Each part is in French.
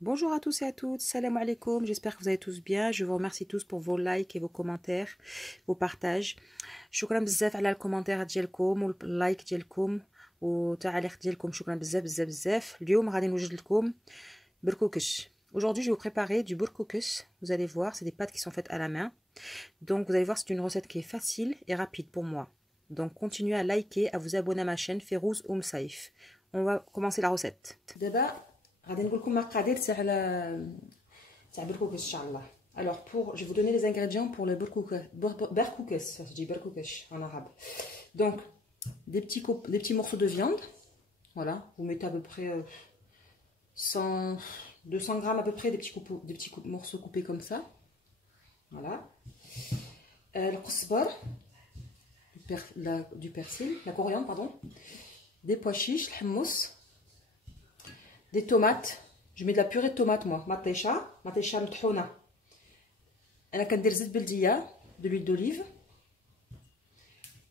Bonjour à tous et à toutes, salam alaikum, j'espère que vous allez tous bien. Je vous remercie tous pour vos likes et vos commentaires, vos partages. شكرا بزاف على الكومنتير ديالكم واللايك ديالكم والتعاليق ديالكم. شكرا بزاف بزاف بزاف. اليوم غادي نوجد لكم بركوكش. Aujourd'hui, je vais vous préparer du burkoukus. Vous allez voir, c'est des pâtes qui sont faites à la main. Donc, vous allez voir, c'est une recette qui est facile et rapide pour moi. Donc, continuez à liker, à vous abonner à ma chaîne Férouz Saïf. On va commencer la recette. D'abord, غادي نقول لكم مقادير تاع بركوكس ان شاء الله. Alors je vais vous donner les ingrédients pour le berkoukes, je dis berkoukes en arabe. Donc des petits morceaux de viande. Voilà, vous mettez à peu près 200 grammes à peu près, des petits morceaux coupés comme ça. Voilà. Le kosbar, du persil, la coriandre pardon, des pois chiches, le hummus, des tomates. Je mets de la purée de tomates moi, matécha mthouna. Elle a كندير زيت بلديه, de l'huile d'olive,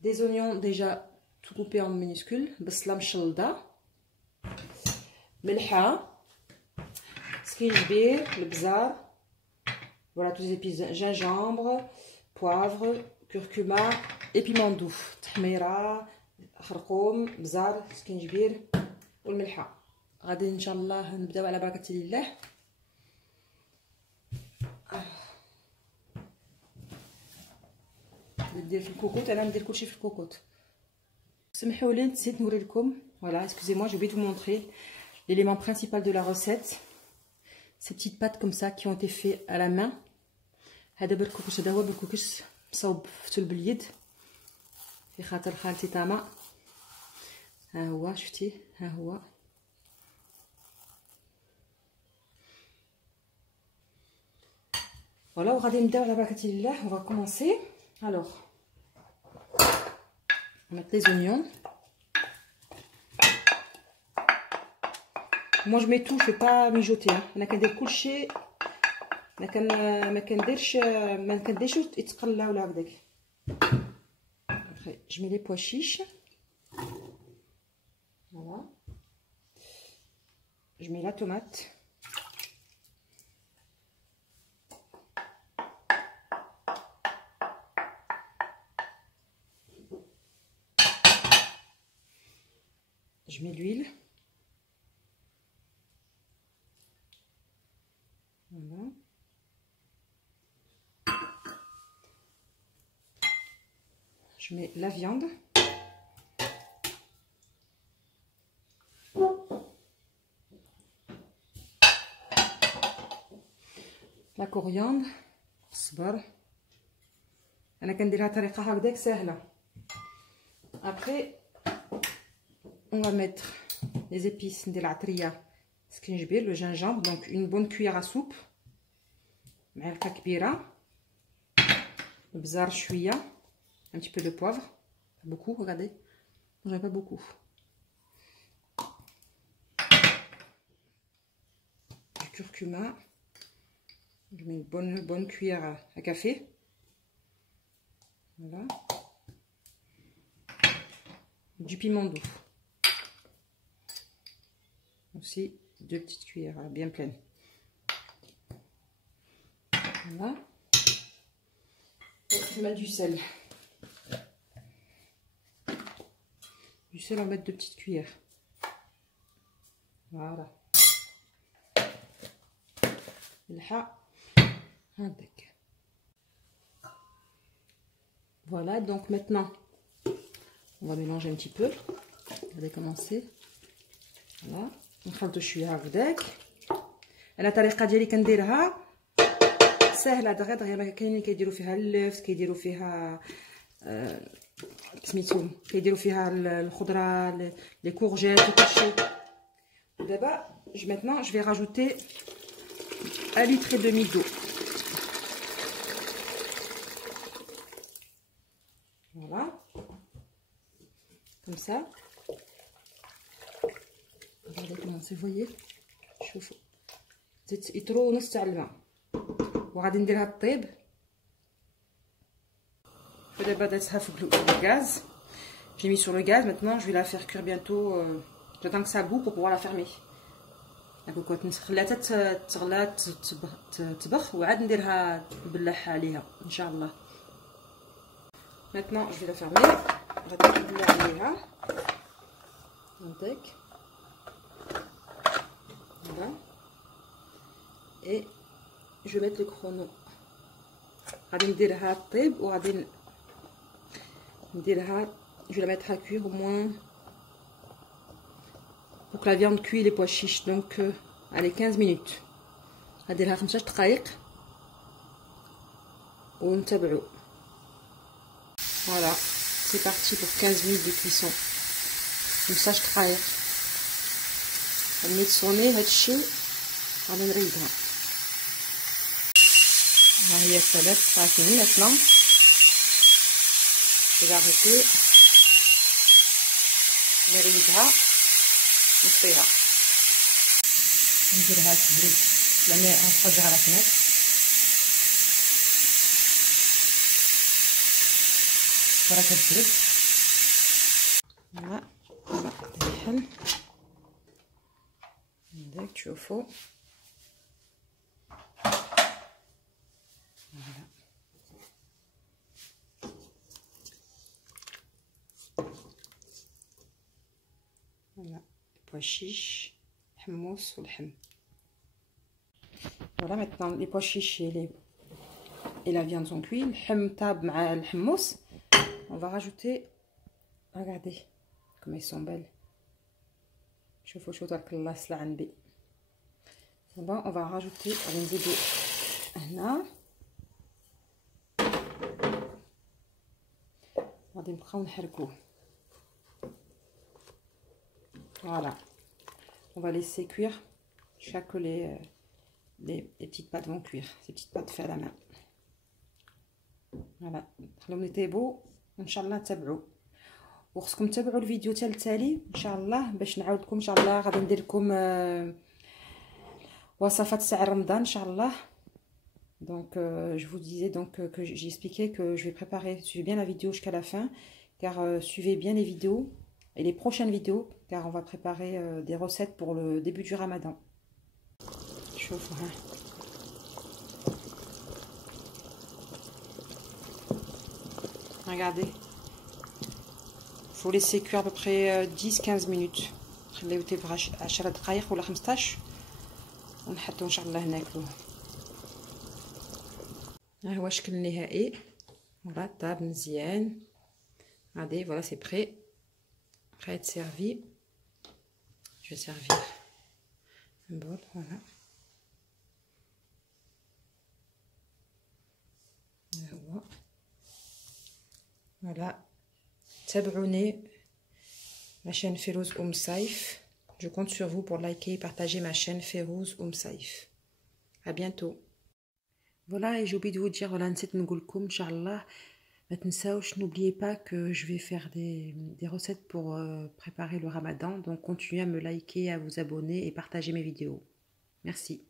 des oignons déjà tout coupés en minuscules, بصله مشلده, ملحه, سكينجبير, البزار, voilà tous les épices, gingembre, poivre, curcuma et piment doux, تحميره, خرقوم, بزار, سكينجبير والملحه. غادي ان شاء الله نبداو على بركه الله. ندير في الكوكوط, انا ندير كلشي في الكوكوط. سمحوا لي نسيت نوري لكم, voilà, excusez-moi, j'ai oublié de vous montrer l'élément principal de la recette. Ces petites pâtes comme ça qui ont été faites à la main. هذا بركوكش, هذا هو بركوكش مصوب فتو باليد في خاطر خالتي تاما. ها هو, شفتي, ها هو. Voilà, on va commencer. Alors, on va mettre les oignons. Moi, je mets tout, je ne fais pas mijoter. On a qu'à dire coucher. On a qu'à dire يتقلى ولا هكذاك. Après, je mets les pois chiches. Voilà. Je mets la tomate. Je mets l'huile. Voilà. Je mets la viande. La coriandre. الصبر. أنا كنديرها طريقة هكذاك سهلة. Après, on va mettre les épices de la tria, skinjbir, le gingembre, donc une bonne cuillère à soupe, معلقة كبيرة, البزار شوية, un petit peu de poivre, pas beaucoup, regardez, j'en ai pas beaucoup. Du curcuma, je mets une bonne cuillère à café, voilà, du piment doux. Aussi 2 petites cuillères bien pleines. Voilà. Et je mets du sel. Du sel, on va mettre 2 petites cuillères. Voilà. Voilà, donc maintenant on va mélanger un petit peu. On va commencer. Voilà. نخلطوا شويه هكذاك. انا الطريقه ديالي كنديرها سهله دغيا كاينين كيديروا فيها اللفت, كيديروا فيها سميتو, كيديروا فيها الخضره, لي كورجيت وكلشي. ودابا maintenant je vais rajouter 1,5 litre d'eau. Voilà, comme ça. Regardez comment c'est, voyez, شوفوا زيت يطرو نص تاع الماء وغادي نديرها طيب. دابا درتها فوق le gaz. J'ai mis sur le gaz. Maintenant je vais la faire cuire bientôt. J'attends que ça bout pour pouvoir la fermer. هكا نخليها حتى تغلى تطبخ وعاد نديرها نبلعها عليها ان شاء الله. maintenant je vais la fermer. غادي نبلع عليها هكاك voilà et je vais mettre le chrono. غادي نديرها طيب وغادي نديرها je vais la mettre à cuire au moins pour que la viande cuit les pois chiches. Donc allez 15 minutes. غاديرها 15 دقائق ونتابعوا. Voilà, c'est parti pour 15 minutes de cuisson. 15 دقائق. غادي تصوني هادشي غادي نريدها. ها هي الثلاث صافي. maintenant جاريتي نريدها نطفيها نديرها تبرد لاني غنخرجها على الفناك. برا كتبرد فوالا تحل هكذاك تشوفوا. فوالا فوالا pois chiches, حمص واللحم. Voilà, maintenant les pois chiches et la viande sont cuits. Le tab مع الحمص. On va rajouter, regardez comme ils sont belles. شوفوا شو تبارك الله سلا عندي. Bon, on va rajouter, غادي نزيدو هنا غادي نبقاو نحركوه. Voilà, on va laisser cuire chaque les petites pâtes vont cuire, ces petites pâtes faites à la main. Voilà, خليهم يطيبوا ان شاء الله. تابعوا وخصكم تتابعوا الفيديو حتى التالي ان شاء الله باش نعاود لكم ان شاء الله. غادي ندير لكم وصفات تاع رمضان ان شاء الله. Donc je vous disais donc que j'ai expliqué que je vais préparer, suivez bien la vidéo jusqu'à la fin car suivez bien les vidéos et les prochaines vidéos car on va préparer des recettes pour le début du Ramadan. شوفوا ها regardez, faut laisser cuire à peu près 10-15 minutes. خليوه يطيب 10 دقائق ولا 15 ونحطوه ان شاء الله ناكلوه. ها هو الشكل النهائي. فوالا طاب مزيان. غادي فوالا سي بري prêt à être servi. Je vais servir un bol, voilà. Voilà. تابعوني la chaîne Férouz Saïf. Je compte sur vous pour liker et partager ma chaîne Férouz Saïf. À bientôt. Voilà, et j'ai oublié de vous dire, voilà, نسيت نقول لكم إن شاء الله ما تنساوش, n'oubliez pas que je vais faire des recettes pour préparer le Ramadan. Donc continuez à me liker, à vous abonner et partager mes vidéos. Merci.